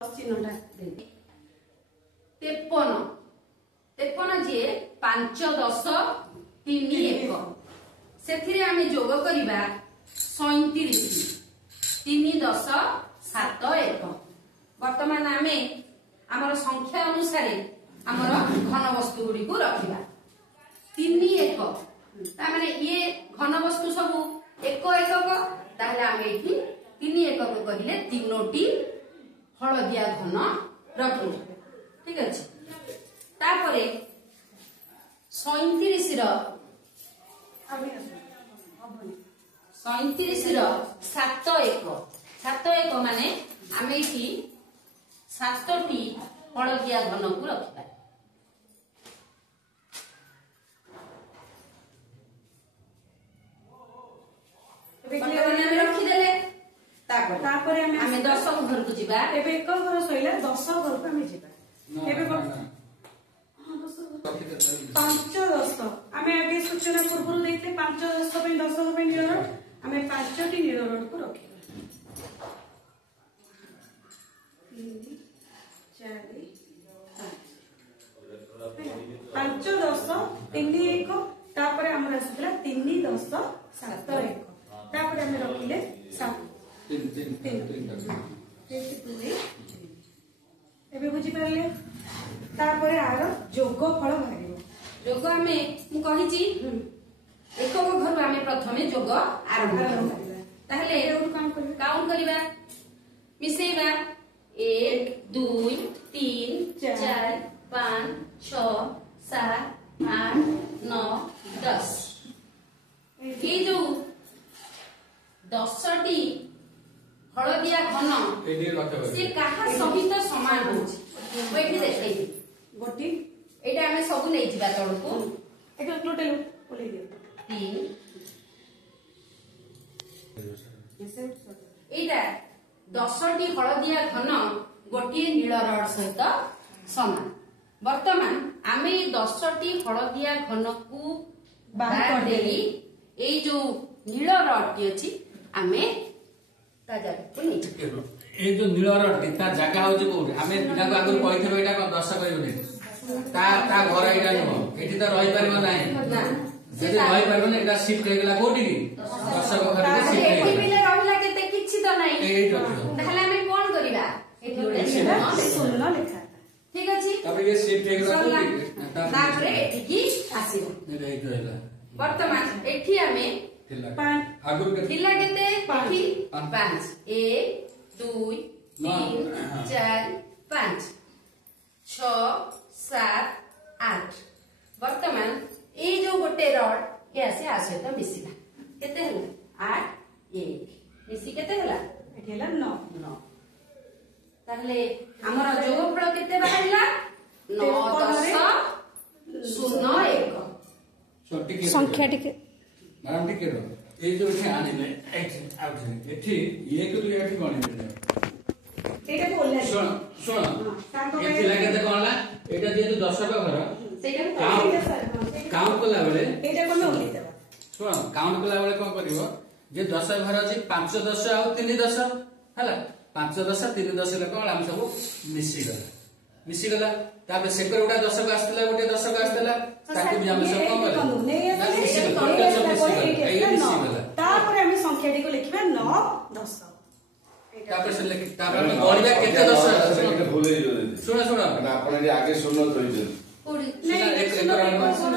चिन्हटा 53 53 जे 5 10 3 1 सेथिरे आमे जोग करिबा 37 3 10 7 1 वर्तमान आमे हमर संख्या अनुसार हमर घन वस्तु गुडी को रखिबा 3 1 ता माने ये घन वस्तु सब एक एकक ताहले आमे एठी 3 एकक कहिले तीनोटी हलदिया घन रखिबा ठीक अछि तापरे 37 रो 37 रो 7 1 माने आमे एठी 7टी हलदिया घन को रखिबा रखिदेले तापर हमें 10 घर को जीवा एबे एक घर सइला 10 घर को हमें जीवा एबे 5 10 हमें आगे सूचना पूर्व देते 5 10 पे 10 पे नील रड हमें 5टी नील रड को रखिबा 3 4 5 10 3 1 तापर हमर आसला 3 10 7 1 तापर हमें रखिले 7 एबे बुझी परले तापर आर जोग फल बाहरिबो जोग हमें मु कहिची एकक घर हमें प्रथमे जोग आरंभ करबा ताहले काउंट करबा मिसेबा 1 2 3 4 5 6 7 8 9 10 ये जो 10टी हलदिया घन से कहा सहित समान होची ओइठी देखै गोटी एटा हमें सब नै जिबा तळको एटा टोटल बोलै दियो 3 एटा 10टी हलदिया घन गोटी नील रड सहित समान वर्तमान आमे 10टी हलदिया घन को बाहर देली एई जो नील रड अछि आमे ताजा कोनी ए जो नील रड ता जगह हो जे कोठी आमे बिना को आगु कहिथबे एटा 10 करबे ता ता घर एटा नो एठी त रहि परबो नाही जदि रहि परबो ने एटा शिफ्ट हे गेला कोठी की 10 को घर के शिफ्ट एठी बिले रहिला केते किछि त नाही एठी ताहले आमे कोन करिबा एठी ओडे सुनना लिखा ठीक अछि तबे ये शिफ्ट हे गेला कोठी तापरे एठी की आसीबो ने एठी होला वर्तमान एठी आमे आगु थिला केते एठी 5 1 2 3 4 5 6 7 8 वर्तमान ए जो गोटे रड के आसे आसे तो मिसिला केते हला 8 1 मिसी केते हला एठी हला 9 9 ताहले हमर जोगफल केते बाहरिला 9 10 0 1 संख्या टिके मैडम टिके रो ए जो एठी आनिले एठी 1 2 एठी गणिले एटा बोलला सुन सुन एठी लागेते कोनला एटा जेतु 10 का घर सेटा काउंट कला बेले एटा कोन ओली देबा सुन काउंट कला बेले कोन करिवो जे 10 घर अछि 5 10 आ 3 10 हला 5 10 3 10 ले कोन हम सब मिसी गला ताबे सेकर उडा 10 का आस्तला गोटे 10 का आस्तला ताकि भी हम सब कोन करे तापर हम संख्या टी को लिखबा 9 10 तापर से लिख तापर हम गणिबा केते 10 भूले सुन सुन आपण जे आगे सुनो थई जे पूरी एक